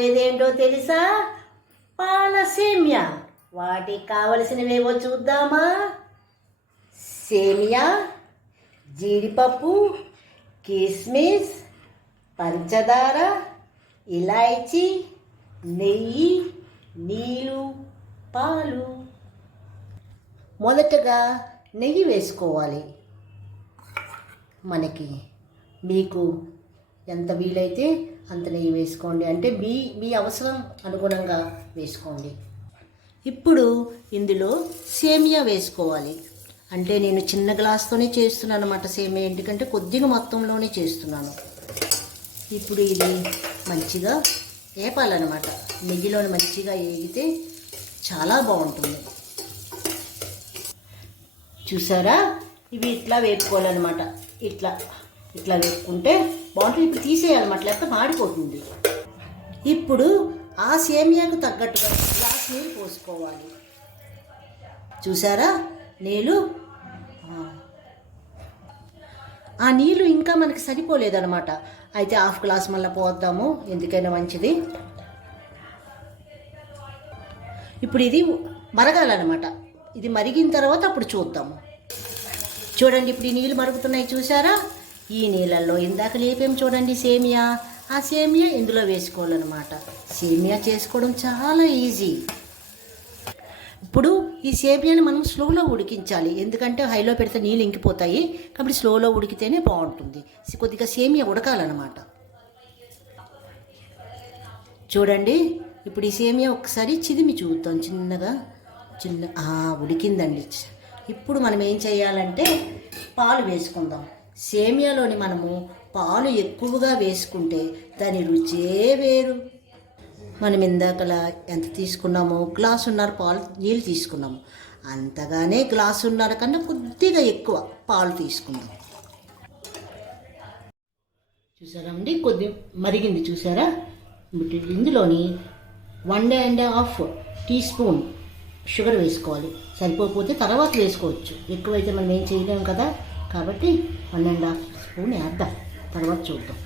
చేయబోయేదేంటో తెలుసా? పాలసేమ్య వాటికి కావలసినవేవో చూద్దామా? సేమియా జీడిపప్పు కిస్మిస్ పంచదార ఇలాయచి నెయ్యి నీళ్ళు పాలు. మొదటగా నెయ్యి వేసుకోవాలి. మనకి మీకు ఎంత వీలైతే అంత నెయ్యి వేసుకోండి. అంటే మీ మీ అవసరం అనుగుణంగా వేసుకోండి. ఇప్పుడు ఇందులో సేమియా వేసుకోవాలి. అంటే నేను చిన్న గ్లాస్తోనే చేస్తున్నాను అనమాట సేమియా ఎందుకంటే కొద్దిగా మొత్తంలోనే చేస్తున్నాను. ఇప్పుడు ఇది మంచిగా వేపాలన్నమాట. నెయ్యిలోని మంచిగా వేగితే చాలా బాగుంటుంది. చూసారా? ఇవి ఇట్లా వేపుకోవాలన్నమాట. ఇట్లా. ఇట్లా వేపుకుంటే బాగుంటుంది ఇప్పుడు తీసేయాలన్నమాట లేకపోతే మాడిపోతుంది. ఇప్పుడు ఆ సేమియాకు తగ్గట్టుగా గ్లాస్ నీళ్ళు పోసుకోవాలి. చూసారా? నీళ్ళు ఆ. ఆ నీళ్ళు ఇంకా మనకి సరిపోలేదన్నమాట. అయితే హాఫ్ గ్లాస్ మళ్ళీ పోద్దాము ఎందుకైనా మంచిది. ఇప్పుడు ఇది మరగాలన్నమాట. ఇది మరిగిన తర్వాత అప్పుడు చూద్దాము. చూడండి ఇప్పుడు ఈ నీళ్ళు మరుగుతున్నాయి చూసారా? ఈ నీళ్ళల్లో ఇందాక లేపేం చూడండి సేమియా. ఆ సేమియా ఇందులో వేసుకోవాలన్నమాట. సేమియా చేసుకోవడం చాలా ఈజీ. ఇప్పుడు ఈ సేమియాని మనం స్లోలో ఉడికించాలి. ఎందుకంటే హైలో పెడితే నీళ్ళు ఇంకిపోతాయి. కాబట్టి స్లోలో ఉడికితేనే బాగుంటుంది. కొద్దిగా సేమియా ఉడకాలన్నమాట. చూడండి. ఇప్పుడు ఈ సేమియా ఒకసారి చిదిమి చూద్దాం చిన్నగా. చిన్న ఉడికిందండి. ఇప్పుడు మనం ఏం చేయాలంటే పాలు వేసుకుందాం. సేమియాలోని మనము పాలు ఎక్కువగా వేసుకుంటే దాని రుచే వేరు. మనం ఇందాకలా ఎంత తీసుకున్నామో గ్లాసున్నర పాలు నీళ్ళు తీసుకున్నాము. అంతగానే గ్లాసున్నర కన్నా కొద్దిగా ఎక్కువ పాలు తీసుకున్నాము చూసారా అండి? కొద్ది మరిగింది చూసారా? ఇందులోని one and half teaspoon sugar వేసుకోవాలి. సరిపోకపోతే తర్వాత వేసుకోవచ్చు. ఎక్కువైతే మనం ఏం చేయలేము కదా? కాబట్టి వన్ అండ్ హాఫ్ స్పూన్ వేద్దాం. తర్వాత చూద్దాం.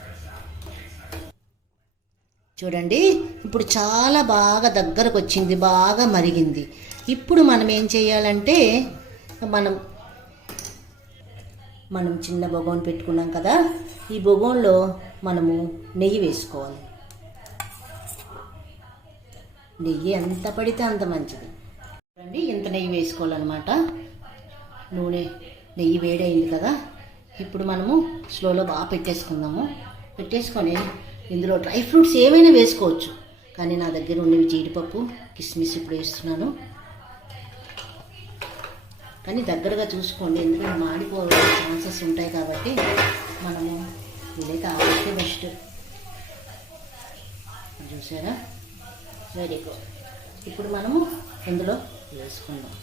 చూడండి ఇప్పుడు చాలా బాగా దగ్గరకు వచ్చింది బాగా మరిగింది. ఇప్పుడు మనం ఏం చేయాలంటే మనం మనం చిన్న బొగోన్ పెట్టుకున్నాం కదా ఈ బొగోన్లో మనము నెయ్యి వేసుకోవాలి. నెయ్యి ఎంత పడితే అంత మంచిది. చూడండి ఇంత నెయ్యి వేసుకోవాలన్నమాట. నూనె నెయ్యి వేడైంది కదా ఇప్పుడు మనము స్లోలో బాగా పెట్టేసుకుందాము. పెట్టేసుకొని ఇందులో డ్రై ఫ్రూట్స్ ఏమైనా వేసుకోవచ్చు కానీ నా దగ్గర ఉన్నవి జీడిపప్పు కిస్మిస్ ఇప్పుడు వేస్తున్నాను. కానీ దగ్గరగా చూసుకోండి ఎందుకంటే మాడిపోవడం ఛాన్సెస్ ఉంటాయి కాబట్టి మనము ఇదే ఆపితే బెస్ట్. చూసారా? వెరీ గుడ్ ఇప్పుడు మనము ఇందులో వేసుకుందాం.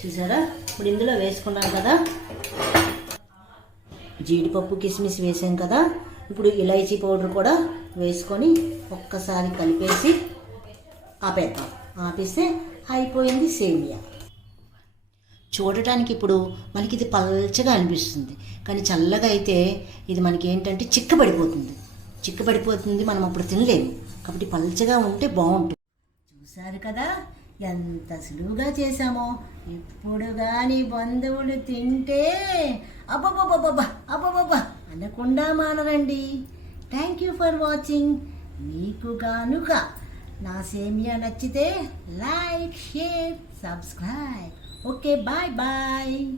చూసారా? ఇప్పుడు ఇందులో వేసుకున్నాం కదా. జీడిపప్పు కిస్మిస్ వేసాం కదా. ఇప్పుడు ఇలైచీ పౌడర్ కూడా వేసుకొని ఒక్కసారి కలిపేసి ఆపేద్దాం. ఆపేస్తే అయిపోయింది సేమియా. చూడటానికి ఇప్పుడు మనకి ఇది పల్చగా అనిపిస్తుంది. కానీ చల్లగా అయితే ఇది మనకి ఏంటంటే చిక్కబడిపోతుంది. చిక్కబడిపోతుంది మనం అప్పుడు తినలేము. కాబట్టి పల్చగా ఉంటే బాగుంటుంది. చూశారు కదా? ఎంత సులువుగా చేశామో. ఇప్పుడు కానీ బంధువులు తింటే అబ్బబ్బబ్బబ్బబ్బా అబ్బబ్బబ్బా అనకుండా మానరండి. థ్యాంక్ యూ ఫర్ వాచింగ్ మీకు గానుక నా సేమియా నచ్చితే like share subscribe. Okay bye bye.